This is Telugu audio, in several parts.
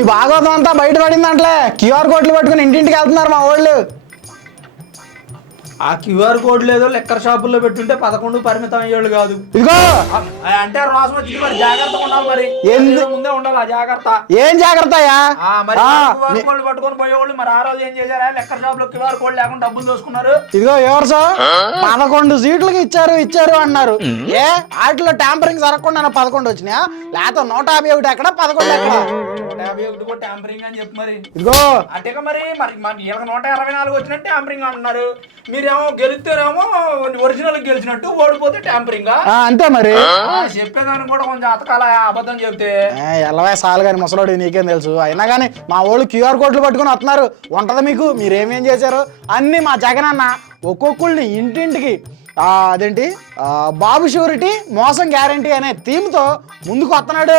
మీ భాగవతం అంతా బయట పడిందంట్లే క్యూఆర్ కోడ్లు పట్టుకుని ఇంటింటికి వెళ్తున్నారు మా వాళ్ళు ఆ క్యూఆర్ కోడ్ లేదో లెక్కర్ షాపుల్లో పెట్టుంటే పదకొండు పరిమితం అయ్యేళ్ళు కాదు. ఇదిగో! అంటే రోసం వచ్చింది మరి జాగ్రత్తగా ఉండాలి మరి. ఎందు- ముందే ఉండాలి ఆ జాగ్రత్త. ఏం జాగ్రత్తయా ఆ, మరి క్యూఆర్ కోడ్ పట్టుకొని పోయేవాళ్ళు మరి ఆ రోజు ఏం చేశారా? లెక్కర్ షాప్లో క్యూఆర్ కోడ్ లేకుండా డబ్బులు దోసుకున్నారు. ఇదిగో ఎవరు సార్? పదకొండు సీట్లకి ఇచ్చారు ఇచ్చారు అన్నారు. ఏ? వాటిలో ట్యాంపరింగ్ జరగకుండా పదకొండు వచ్చినాయా? లేకపోతే నూట యాభై ఒకటి ఎక్కడ? పదకొండు ఎక్కడ? యాభై ఒకటి కూడా ట్యాంపరింగ్ అని చెప్పి మరి. ఇదిగో. అంటే మరి మరి మరి వీళ్ళకి నూట ఇరవై నాలుగు వచ్చినట్టు ట్యాంపరింగ్ అంటున్నారు. మీరేమో గెలిస్తేనేమో ఒరిజినల్ గెలిచినట్టు ఓడిపోతే ట్యాంపరింగ్ అంతే మరి. చెప్పేదాన్ని కూడా కొంచెం అతకాల అబద్ధం చెప్తే ఏ, ఎల్లవే సాలు కానీ ముసలోడు నీకేం తెలుసు. అయినా కానీ మా వాళ్ళు క్యూఆర్ కోడ్లు పట్టుకొని వస్తున్నారు. ఉంటది మీకు మీరేమేం చేశారు? అన్ని మా జగనన్న ఒక్కొక్కళ్ళని ఇంటింటికి అదేంటి? ఆ, బాబు షూరిటీ మోసం గ్యారంటీ అనే థీమ్తో ముందుకు వస్తున్నాడు.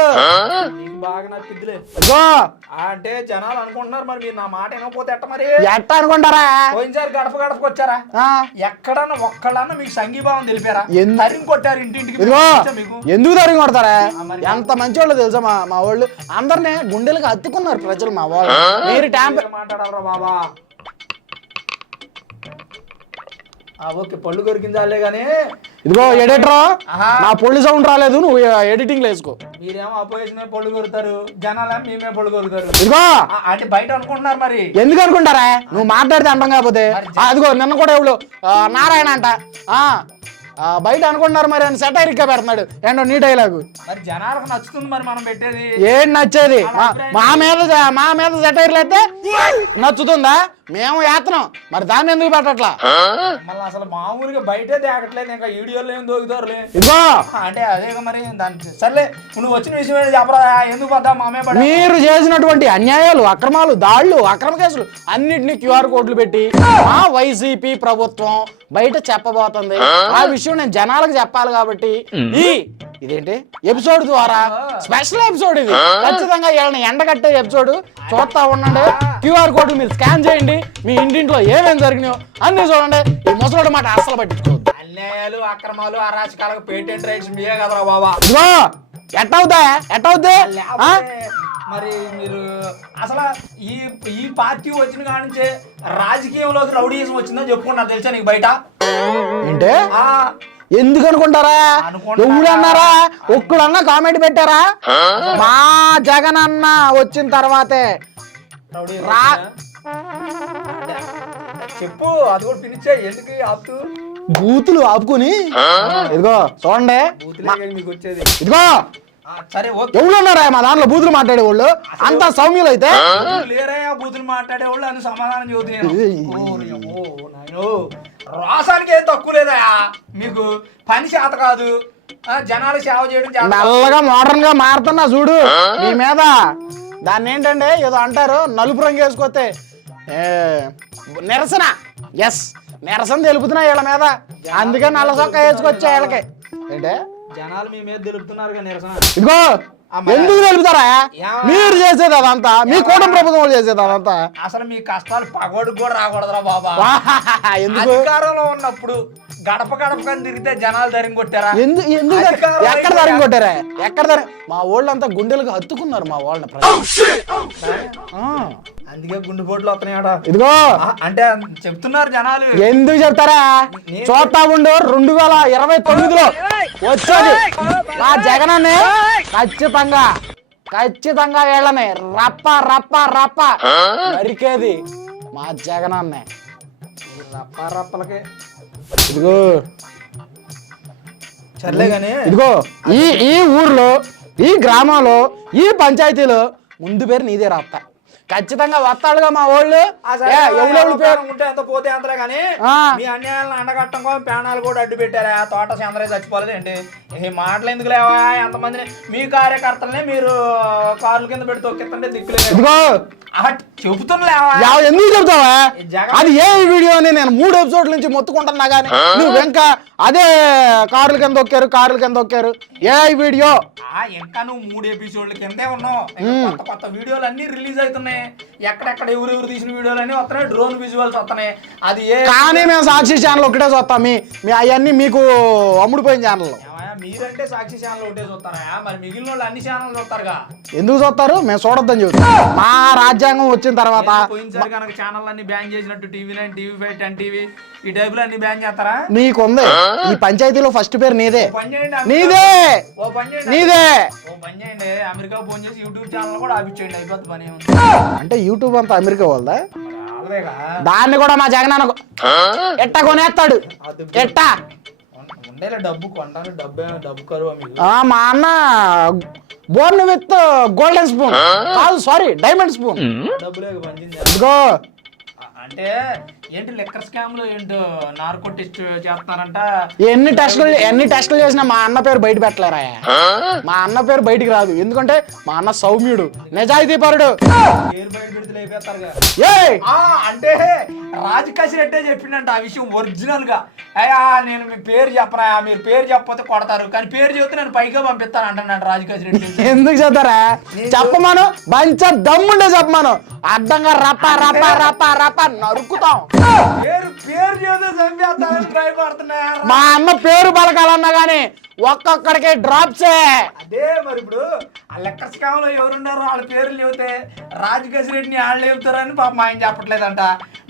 అంటే జనాలు అనుకుంటున్నారు మరి మీరు నా మాట వినకపోతే ఎట్ట మరి? ఎట్ట అనుకుంటారా? పోయినసారి గడప గడపకు వచ్చారా? ఆ, ఎక్కడన్నా ఒక్కడన్నా మీకు సంఘీభావం తెలిపారా? తరిమి కొట్టారు ఇంటింటికి ఎందుకు తరిగి కొడతారా? ఎంత మంచి వాళ్ళు తెలుసా మా మా వాళ్ళు? అందరినీ గుండెలకు అత్తుకున్నారు ప్రజలు మా వాళ్ళు. మీరు మీరు మాట్లాడాలరా బాబా? ఓకే పళ్ళు కొరికిందాలే గానీ ఇదిగో ఎడిటర్. నా పొల్లి సౌండ్ రాలేదు నువ్వు ఎడిటింగ్ వేసుకో. మీరేమో అపోజిషన్ పళ్ళు కొరుతారు జనాలు మేమే పళ్ళు కొరుతారు ఇదిగో. అంటే బయట అనుకుంటున్నారు మరి. ఎందుకు అనుకుంటారా? నువ్వు మాట్లాడితే అంటాం కాకపోతే. అదిగో నిన్న కూడా ఎవడు ఆ, నారాయణ అంట. బయట అనుకుంటున్నారు మరి అని సెటైరిక్గా పెడుతున్నాడు. ఏంటో నీ డైలాగు మరి జనాలకు నచ్చుతుంది మరి మనం పెట్టేది. ఏం నచ్చేది? మా- మా మీద మా మీద సెటైర్లు అయితే నచ్చుతుందా? మేము వేస్తున్నాం. మరి దాన్ని ఎందుకు పెట్టట్లా? మళ్ళీ అసలు మామూలుగా బయటే తేగట్లేదు ఇంకా వీడియోలో ఏం ఇదిగో! అంటే అదే మరి దాని సర్లే నువ్వు వచ్చిన విషయం ఏంటి చెప్పరా? ఎందుకు పడ్డా మామే మీరు చేసినటువంటి అన్యాయాలు అక్రమాలు దాడులు అక్రమ కేసులు అన్నిటినీ క్యూఆర్ కోడ్లు పెట్టి మా వైసీపీ ప్రభుత్వం బయట చెప్పబోతుంది. ఆ? విషయం నేను జనాలకు చెప్పాలి కాబట్టి ఈ ఇదేంటి? ఎపిసోడ్ ద్వారా స్పెషల్ ఎపిసోడ్ ఇది. ఖచ్చితంగా వీళ్ళని ఎండగట్టే ఎపిసోడ్ చూస్తా ఉండండి. క్యూఆర్ కోడ్ మీరు స్కాన్ చేయండి. మీ ఇంటింట్లో ఏమేమి జరిగినాయో అన్ని చూడండి. ఈ ముసలోడి మాట అస్సలు పట్టించుకోవద్దు. అన్యాయాలు అక్రమాలు అరాచకాలకు పేటెంట్ రైట్స్ మీయే కదరా బాబా. ఇదిగో ఎట్టవుతా ఎట్టవుద్ది? ఆ? లేకపోతే మరి మీరు అసలు ఈ ఈ పార్టీ వచ్చిన కాడి నుంచే రాజకీయంలోకి రౌడీజం వచ్చిందని చెప్పుకుంటారు తెలుసా నీకు బయట? ఏంటే? ఆ. ఎందుకు అనుకుంటారా? ఎవడన్నారా ఒక్కడన్నా కామెంట్ పెట్టారా? మా జగన్ అన్న వచ్చిన తర్వాతే. రా-? చెప్పు అది కూడా ఫినిష్ ఎందుకు ఆపుతూ? బూతులు ఆపుకుని. ఇదిగో చూడండి. ఇదిగో. సరే ఓకే. ఎవరున్నారా? మా దాంట్లో బూతులు మాట్లాడే వాళ్ళు అంత సౌమ్యులు అయితే లేరయ్యా బూతులు మాట్లాడేవాళ్ళు? అని సమాధానం చెబుతున్నాను రాసానికి ఏం తక్కువ లేదయా మీకు పని చేత కాదు. ఆ, జనాలు సేవ చేయడం. మెల్లగా మోడర్న్గా మారుతున్నా చూడు. మీ మీద దాన్ని ఏంటంటే ఏదో అంటారు నలుపు రంగు వేసుకొస్తే. ఏ, నిరసన. ఎస్ నిరసన తెలుపుతున్నా వీళ్ళ మీద. అందుకే నల్ల సొక్క వేసుకొచ్చా వీళ్ళకి. ఏంటే? జనాలు మీ మీద తెలుపుతున్నారు కదా నిరసన. ఇదిగో. ఎందుకు తెలుపుతారా. మీరు చేసేది అదంతా. మీ కూటమి ప్రభుత్వం వాళ్ళు చేసేది అదంతా. అసలు మీ కష్టాలు పగోడికి కూడా రాకూడదురా బాబా. ఎందుకు? అధికారంలో ఉన్నప్పుడు గడప గడపకని తిరిగితే జనాలు ధరింగ్ కొట్టారా? ఎందుకు ఎందుకు ధర- ఎక్కడ ధరం కొట్టారా? ఎక్కడ ధర మా వాళ్ళంతా గుండెలకు హత్తుకున్నారు మా వాళ్ళని ప్రజలు. ఆ, అందుకే గుండెపోట్లు వస్తున్నాయట. ఇదిగో. అంటే చెప్తున్నారు జనాలు. ఎందుకు చెప్తారా? చూస్తా ఉండు రెండు వేల ఇరవై తొమ్మిదిలో వచ్చేది. మా జగనన్నే. ఖచ్చితంగా. ఖచ్చితంగా వీళ్ళని రప్ప రప్ప రప్ప. నరికేది మా జగనన్నే. రప్ప రప్పలకే. ఇదిగో. సర్లే గానీ. ఇదిగో. ఈ ఈ ఊర్లో ఈ గ్రామంలో ఈ పంచాయతీలో ముందు పేరు నీదే రాస్తా ఖచ్చితంగా వస్తాడుగా మా వాళ్ళు ఏ, ఎవరెవరి పేరు? ఉంటే ఎంత పోతే అంతలే కానీ. మీ అన్యాయాలను అండగట్టం కోసం ప్రాణాలు కూడా అడ్డు పెట్టారా? ఆ తోట చంద్రయ్య చచ్చిపోలేదు ఏంటి? ఈ మాటలు ఎందుకు లేవా? ఎంతమందిని మీ కార్యకర్తలనే మీరు కార్ల కింద పెట్టి తొక్కిస్తుంటే దిక్కులేదు. చెబుతున్నా యా ఎందుకు జగన్- అది ఏ వీడియో అని నేను మూడు ఎపిసోడ్ల నుంచి మొత్తుకుంటున్నా కానీ నువ్వు ఇంకా అదే కార్ల కింద దొక్కారు కార్ల కింద దొక్కారు ఏ వీడియో? ఆ ఇంకా నువ్వు మూడు ఎపిసోడ్ల కిందే ఉన్నావు. కొత్త కొత్త వీడియోలు అన్ని రిలీజ్ అవుతున్నాయి. ఎక్కడెక్కడ ఎవరు ఎవరు తీసిన వీడియోలు అన్ని వస్తున్నాయి. డ్రోన్ విజువల్స్ వస్తున్నాయి. అది ఏ కానీ మేము సాక్షి ఛానల్ ఒకటే చూస్తాం. మీ మీ అవన్నీ మీకు అమ్ముడుపోయిన ఛానల్ మీరంటే సాక్షి ఛానల్ ఒకటే చూస్తారా? మరి మిగిలిన వాళ్ళు అన్ని ఛానల్ చూస్తారుగా? ఎందుకు చూస్తారు? మేము చూడొద్దని చెబుతాం మా రాజ్యాంగం వచ్చిన తర్వాత పోయినసారి కనుక ఛానల్ అన్ని బ్యాన్ చేసినట్టు TV nine TV five ten TV ఈ టైప్లో అన్ని బ్యాన్ చేస్తారా? నీకుంది. ఈ పంచాయతీలో ఫస్ట్ పేరు నీదే. ఓ పని చేయండి నీదే. ఓ పని చేయండి నీదే. ఓ పని చేయండి. అమెరికా ఫోన్ చేసి యూట్యూబ్ ఛానల్ కూడా ఆపించేయండి అయిపోద్ది పని ఏముంది. అంటే యూట్యూబ్ అంతా అమెరికా వాళ్ళదా? దాన్ని కూడా మా జగన్ అన్న ఎట్ట కొనేస్తాడు? ఎట్టా? ఉండేలే డబ్బు కొంటారు డబ్బు డబ్బు కరువా మీకు ఆ, మా అన్న బోర్న్ విత్ గోల్డెన్ స్పూన్ కాదు సారీ డైమండ్ స్పూన్ డబ్బులే పంచింది. ఇదిగో. అంటే ఏంటి లెక్కర్ స్కామ్లో? ఏంటో నార్కో టెస్ట్ చేస్తారంట. ఎన్ని టెస్టులు ఎన్ని టెస్టులు చేసినా మా అన్న పేరు బయట పెట్టలేరా? మా అన్న పేరు బయటికి రాదు. ఎందుకంటే మా అన్న సౌమ్యుడు. నిజాయితీ పరుడు. అంటే రాజకాశి రెడ్డే చెప్పిండంట ఆ విషయం ఒరిజినల్గా అయ్యా నేను మీ పేరు చెప్పరా మీరు పేరు చెప్పకపోతే కొడతారు. కానీ పేరు చెప్తే నేను పైగా పంపిస్తాను అంటున్నాడు రాజకాశి రెడ్డి. ఎందుకు చెప్తారా? చెప్పమను. బంచ దమ్ముండే చెప్పమను. అడ్డంగా రప్ప రప్ప రప్ప రప్ప నరుకుతాం. మా అన్న పేరు పలకాలన్నా గానీ ఒక్కొక్కడికి డ్రాప్సే అదే మరి ఇప్పుడు ఆ లెక్కర్ స్కామ్లో ఎవరున్నారో వాళ్ళ పేర్లు చెబితే రాజకేశ్ రెడ్డిని వాళ్ళు చెబుతారని పాపం ఆయన చెప్పట్లేదంట.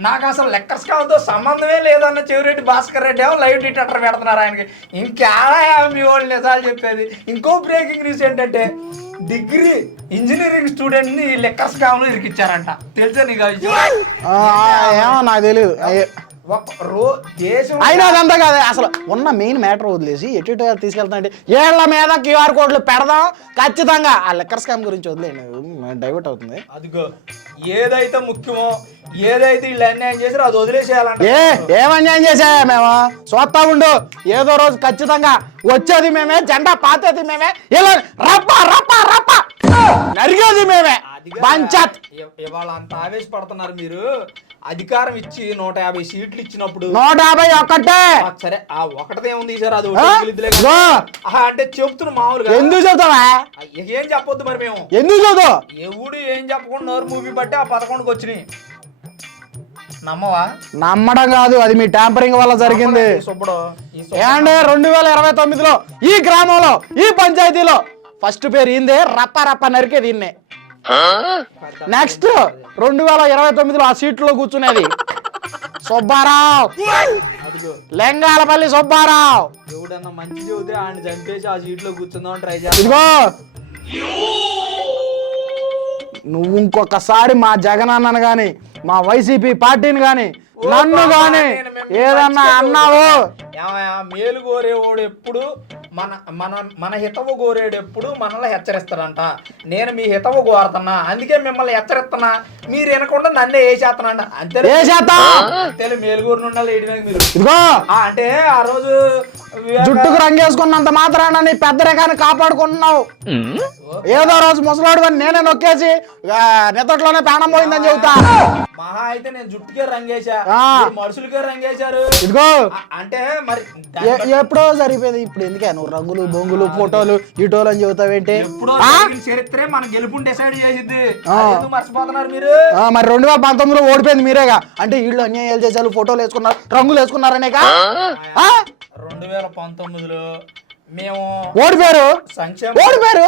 నాకు అసలు లెక్కర్ స్కామ్తో సంబంధమే లేదన్న చెవిరెడ్డి భాస్కర్ రెడ్డి ఏమో లైవ్ డిటెక్టర్ పెడుతున్నారు ఆయనకి. ఇంకేడా మీ వాళ్ళు నిజాలు చెప్పేది? ఇంకో బ్రేకింగ్ న్యూస్ ఏంటంటే డిగ్రీ ఇంజనీరింగ్ స్టూడెంట్ని లెక్కర్ స్కామ్లో ఇరికిచ్చారంట. తెలుసా నీకు ఏమో నాకు తెలియదు అయినా అదంతా కాదు. అసలు ఉన్న మెయిన్ మ్యాటర్ వదిలేసి ఎటు ఇటు తీసుకెళ్తానంటే ఏళ్ళ మీద క్యూఆర్ కోడ్లు పెడదాం ఖచ్చితంగా. ఆ లెక్కర్ స్కామ్ గురించి వదిలేండి డైవర్ట్ అవుతుంది. అదిగో ఏదైతే ముఖ్యమో ఏదైతే వీళ్ళు అన్యాయం చేసారో అది వదిలేసేయాలంట. ఏ ఏమన్యాయం చేసా మేము? చూస్తా ఉండు. ఏదో రోజు ఖచ్చితంగా వచ్చేది మేమే జెండా పాతేది మేమే. ఇలా రప్ప రప్ప రప్ప. నరిగేది మేమే. ఇ- ఇవాళ అంత ఆవేశపడుతున్నారు మీరు. అధికారం ఇచ్చి నూట యాభై సీట్లు ఇచ్చినప్పుడు నూట యాభై ఒక్కటే! ఆ, సరే ఆ ఒకటిదే ఉంది సార్ అది? ఒకటి అంటే చెప్తున్నా మామూలుగా. ఎందుకు చెబుతావా ఆ, ఏం చెప్పొద్దు మరి మేము. ఎందుకు చదువు ఎవడు ఏం చెప్పకుండా నోరు మూవీ బట్టి ఆ పదకొండుకి వచ్చినాయి. నమ్మవా? నమ్మడం కాదు అది మీ ట్యాంపరింగ్ వల్ల జరిగింది. ఏమంటే రెండు వేల ఇరవై తొమ్మిదిలో ఈ గ్రామంలో ఈ పంచాయతీలో ఫస్ట్ పేరు ఈందే రప్ప రప్ప నరికేది ఈయన్నే నెక్స్ట్ రెండు వేల ఇరవై తొమ్మిదిలో ఆ సీట్లో కూర్చునేది. సుబ్బారావు. లెంగాలపల్లి సుబ్బారావు. ఎవడన్నా మంచి చెబితే ఆయన చంపేసి ఆ సీట్లో కూర్చుందాం ట్రై చేస్తాం. ఇదిగో. నువ్వు ఇంకొకసారి మా జగన్ అన్నను గాని మా వైసీపీ పార్టీని గాని నన్ను గాని ఏదన్నా అన్నావు? మేలు కోరేవాడు ఎప్పుడు మన మన మన హితవు కోరేడు ఎప్పుడు మనల్ని హెచ్చరిస్తాడంట. నేను మీ హితవు కోరుతున్నా అందుకే మిమ్మల్ని హెచ్చరిస్తున్నా. మీరు వినకుండా నన్నే వేసేస్తున్నాంట అంతే అంతే మేలుగూరు నుండి మీరు. ఇదిగో! అంటే ఆ రోజు జుట్టుకు రంగేసుకున్నంత మాత్రాన నీ పెద్దరికాన్ని కాపాడుకుంటున్నావు. ఏదో రోజు ముసలాడు అని నేనే నొక్కేసి ఆ, నిద్దట్లోనే ప్రాణం పోయిందని చెబుతా. మహా అయితే నేను జుట్టుకే రంగేశా. మనుషులకే రంగేశారు. ఇదిగో! అంటే మరి ఎప్పుడో సరిపోయేది ఇప్పుడు ఎందుకే? నువ్వు రంగులు బొంగులు ఫోటోలు ఇటోలు అని చెబుతావేంటి? ఎప్పుడో? జరిగిన చరిత్రే మన గెలుపుని డిసైడ్ చేసిద్ది. ఆ. అది ఎందుకు మర్చిపోతున్నారు మీరు? ఆ, మరి రెండు వేల పంతొమ్మిదిలో ఓడిపోయింది మీరేగా? అంటే వీళ్ళు అన్యాయాలు చేశారు ఫోటోలు వేసుకున్నారు రంగులు వేసుకున్నారనేగా? ఆ? రెండు వేల పంతొమ్మిదిలో మేము ఓడిపోయారు? సంక్షేమ ఓడిపోయారు?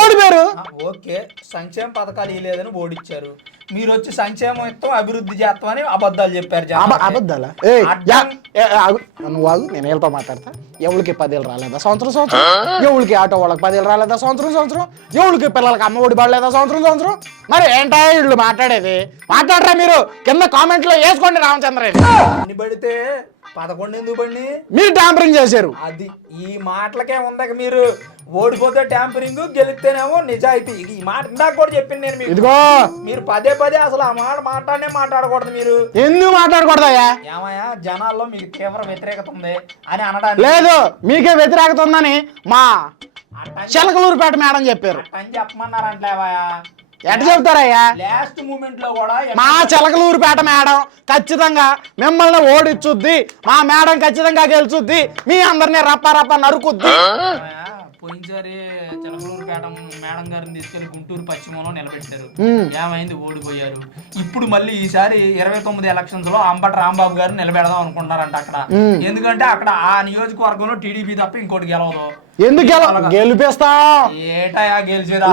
ఓడిపోయారు? ఓకే. సంక్షేమ పథకాలు ఇవ్వలేదని ఓడిచ్చారు. మీరు వచ్చి సంక్షేమం ఇస్తాం అభివృద్ధి చేస్తామని అబద్ధాలు చెప్పారు. అబద్ధాలా. నువ్వు ఆగు నేను వీళ్ళతో మాట్లాడతా. ఎవరికి పదేళ్ళు రాలేదా సంవత్సరం సంవత్సరం? ఎవరికి ఆటో వాళ్ళకి పదేళ్ళు రాలేదా సంవత్సరం సంవత్సరం? ఎవరికి పిల్లలకి అమ్మ ఒడి పడలేదా సంవత్సరం సంవత్సరం? మరి ఏంటా వీళ్ళు మాట్లాడేది? మాట్లాడరా మీరు? కింద కామెంట్లో వేసుకోండి అన్ని పడితే పదకొండు ఎందుకు మీరు ట్యాంపరింగ్ చేశారు. అది ఈ మాటలకే ఉందాక మీరు? ఓడిపోతే ట్యాంపరింగ్ గెలిస్తేనేమో నిజాయితీ. ఇది ఈ మాట ఇందాక కూడా చెప్పింది నేను మీకు. ఇదిగో. మీరు పదే పదే అసలు ఆ మాట మాట్లాడనే మాట్లాడకూడదు మీరు. ఎందుకు మాట్లాడకూడదయ్యా? ఏమయ్యా జనాల్లో మీకు తీవ్ర వ్యతిరేకత ఉంది అని అనడానికి. లేదు మీకే వ్యతిరేకత ఉందని మా అట్టని చిలకలూరుపేట మేడం చెప్పారు. అట్టని చెప్పమన్నారంటలేవయ్యా. ఎట చెప్తారయ్యా లాస్ట్ మూమెంట్లో కూడా మా చిలకలూరుపేట మేడం ఖచ్చితంగా మిమ్మల్ని ఓడిచ్చుద్ది మా మేడం ఖచ్చితంగా గెలుచుద్ది మీ అందరినీ రప్ప రప్ప నరుకుద్ది. పోయినసారి చిలకలూరుపేట మేడం గారిని తీసుకెళ్ళి గుంటూరు పశ్చిమంలో నిలబెట్టారు. ఏమైంది? ఓడిపోయారు. ఇప్పుడు మళ్ళీ ఈసారి ఇరవై తొమ్మిది ఎలక్షన్స్లో అంబటి రాంబాబు గారిని నిలబెడదాం అనుకుంటున్నారంట అక్కడ. ఎందుకంటే అక్కడ ఆ నియోజకవర్గంలో టీడీపీ తప్ప ఇంకోటి గెలవదు. ఎందుకు గెల- గెలిపిస్తాం. ఏటయా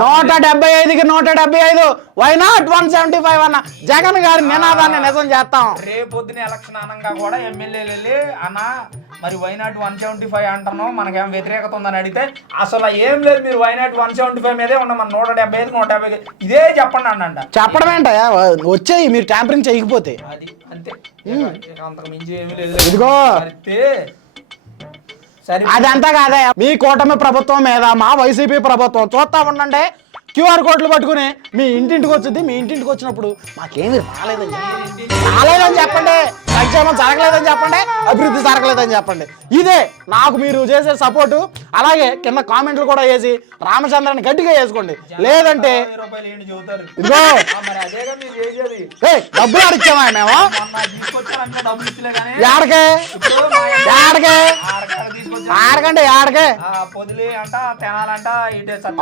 నూట డెబ్బై ఐదుకి నూట డెబ్బై ఐదు. Why not one seventy five అన్న. జగన్ గారి నినాదాన్ని నిజం చేస్తాం. రేపొద్దున ఎలక్షన్ అనగా కూడా ఎమ్మెల్యేలు వెళ్ళి అన్న మరి వైనాట్ వన్ సెవెంటీ ఫైవ్ అంటున్నాం మనకేం వ్యతిరేకత ఉందని అడిగితే అసలు ఏం లేదు మీరు వైనాట్ వన్ సెవెంటీ ఫైవ్ మీదే ఉన్నాం మన నూట డెబ్బై ఐదు నూట డెబ్బై. ఇదే చెప్పండి అన్నంట చెప్పడం ఏంటయ్యా వచ్చేయి మీరు ట్యాంపరింగ్ చేయకపోతే. అది అంతే. అంతకు మించి ఏమీ లేదు. ఇదిగో. అదంతా కాదే మీ కూటమి ప్రభుత్వం మీద మా వైసీపీ ప్రభుత్వం చూస్తా ఉండండి. క్యూఆర్ కోడ్లు పట్టుకుని మీ ఇంటింటికి వచ్చింది మీ ఇంటింటికి వచ్చినప్పుడు మాకేమి రాలేదని చెప్పండి. రాలేదని చెప్పండి. సంక్షేమం జరగలేదని చెప్పండి. అభివృద్ధి జరగలేదని చెప్పండి. ఇదే నాకు మీరు చేసే సపోర్టు అలాగే కింద కామెంట్లు కూడా వేసి రామచంద్రని గట్టిగా వేసుకోండి. లేదంటే ఇదిగో. డబ్బులు అడిచామా మేము? ఏడకే ఏడకే ఆడకాడ ఏడకే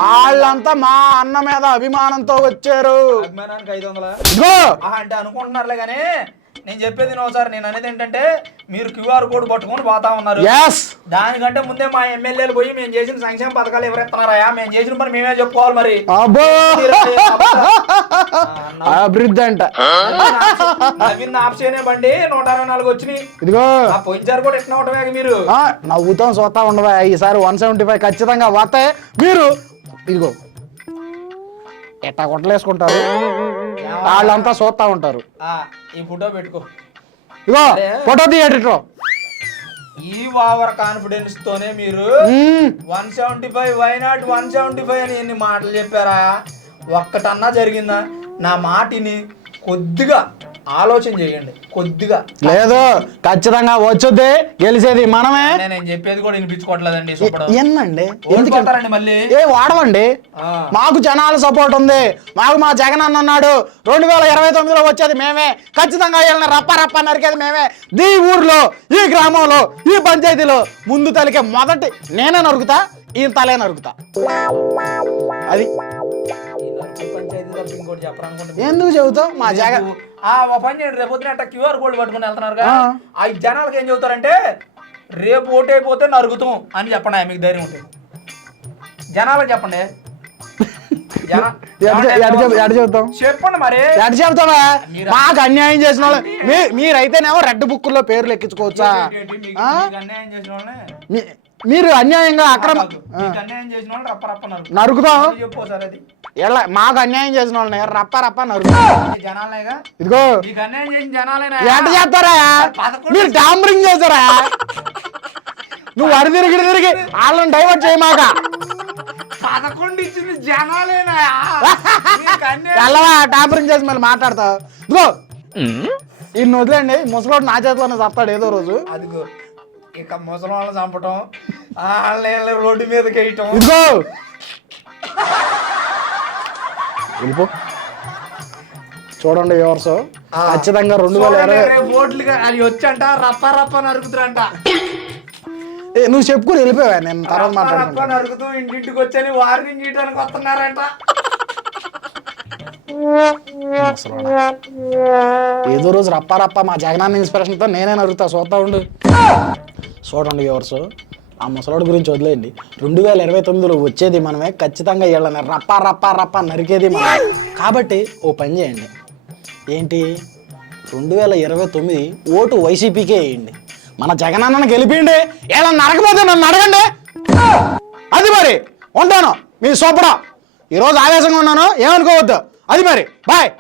వాళ్ళంతా మా అన్న మీద అభిమానంతో వచ్చారు. అభిమానానికి ఐదు వందల? ఇదిగో! అంటే అనుకుంటున్నారులే కానీ నేను చెప్పేది నువ్వు సార్ నేను అనేది ఏంటంటే మీరు క్యూఆర్ కోడ్ పట్టుకొని పోతా ఉన్నారు. దానికంటే ముందే మా ఎమ్మెల్యేలు పోయి మేము చేసిన సంక్షేమ పథకాలు ఎవరెత్తున్నారా మేము చేసిన పని మేమే చెప్పుకోవాలి మరి. అభివృద్ధి అంట. నవీన్ ఆప్షనే బండి నూట అరవై నాలుగు వచ్చినాయి. ఇదిగో! పోయినసారి కూడా ఎట్లా ఉండవే మీరు. నవ్వుతాం చూస్తా ఉండవా ఈసారి వన్ సెవెంటీ ఫైవ్ ఖచ్చితంగా వస్తాయి. మీరు ఇదిగో ఎట్టా కొట్టలేసుకుంటారు? వాళ్ళంతా చూస్తా ఉంటారు. ఆ, ఈ ఫోటో పెట్టుకో. ఇదిగో ఫోటో థియేటర్ ఈ ఓవర్ కాన్ఫిడెన్స్ తోనే మీరు one seventy five why not one seventy five అని ఎన్ని మాటలు చెప్పారా? ఒక్కటన్నా జరిగిందా? నా మాటిని కొద్దిగా ఆలోచన చేయండి కొద్దిగా. లేదు ఖచ్చితంగా వచ్చుద్ది గెలిచేది మనమే. నేను చెప్పేది కూడా వినిపించుకోవట్లేదండి సుబ్బడు ఎన్నండి? ఎందుకు? ఓడిపోతారండి మళ్ళీ? ఏ వాడవండి మాకు జనాల సపోర్ట్ ఉంది. మాకు మా జగన్ అన్న అన్నాడు రెండు వేల ఇరవై తొమ్మిదిలో వచ్చేది మేమే. ఖచ్చితంగా వీళ్ళని రప్ప రప్ప నరికేది మేమే. ఈ ఊర్లో ఈ గ్రామంలో ఈ పంచాయతీలో ముందు తలికే మొదటి నేనే నరుకుతా ఈ తలే నరుకుతా. అది. ఎందుకు చెబుతావు? మా జగన్ ఆ ఒక పని చేయండి రేపు పొద్దున క్యూఆర్ కోడ్ పట్టుకుని వెళ్తున్నారు ఆ. ఆ జనాలకు ఏం చెబుతారంటే రేపు ఓటైపోతే నరుగుతాం అని చెప్పండి మీకు ధైర్యం ఉంటుంది జనాలకు చెప్పండి. చెప్పండి మరి. ఎడ చెబుతావా? మీరు- మాకు అన్యాయం చేసిన వాళ్ళు మీరైతేనేమో రెడ్ బుక్కుల్లో పేర్లు ఎక్కించుకోవచ్చా? మీరు అన్యాయంగా అక్రమ కాదు. నరుకుతాం. ఎలా మాకు అన్యాయం చేసిన వాళ్ళని రప్ప రప్ప ఈ జనాలేగా ఇదిగో. మీకు అన్యాయం చేసిన జనాలేనా ఎట చేస్తారా? మీరు డాంబరింగ్ చేస్తారా? నువ్వు అడి తిరిగి తిరిగి. వాళ్ళని డైవర్ట్ చేయమాక. పదకొండు ఇచ్చింది జనాలేనా? వెళ్ళవా డాంబరింగ్ చేసి మళ్ళీ మాట్లాడతావు? ఇదిగో. ఇన్ని వదిలేండి. ముసలోడు నా చేతిలోనే చస్తాడు ఏదో రోజు. అదిగో ఇక ముసలి వాళ్ళని చంపటం వీళ్ళని రోడ్డు మీదకి వేయటం. ఇదిగో. వెళ్ళిపో చూడండి వ్యూవర్స్ ఖచ్చితంగా రెండు వేల ఇరవై అది వచ్చంట రప్ప రప్ప నరుకుతురంట నువ్వు చెప్పుకుని వెళ్ళిపోయావా? నేను తర్వాత మాట్లాడుకుంటా. నరుకుతూ ఇంటింటికి వచ్చని వారిని గీయడానికి వస్తున్నారంట. ఏదో రోజు రప్ప రప్ప మా జగనాన్న ఇన్స్పిరేషన్తో నేనే నరుగుతా. చూస్తా ఉండు. చూడండి వ్యూవర్స్ ఆ ముసలోడి గురించి వదిలేయండి. రెండు వేల ఇరవై తొమ్మిదిలో వచ్చేది మనమే ఖచ్చితంగా వీళ్ళని రప్ప రప్ప రప్ప నరికేది మనం కాబట్టి ఓ పని చేయండి. ఏంటి? రెండు వేల ఇరవై తొమ్మిది ఓటు వైసీపీకే వేయండి. మన జగనన్నను గెలిపిండి ఇలా నరకపోతే నన్ను అడగండి. అది మరి. ఉంటాను. మీ సూపరా. ఈరోజు ఆవేశంగా ఉన్నాను. ఏమనుకోవద్దు. అది మరి. బాయ్.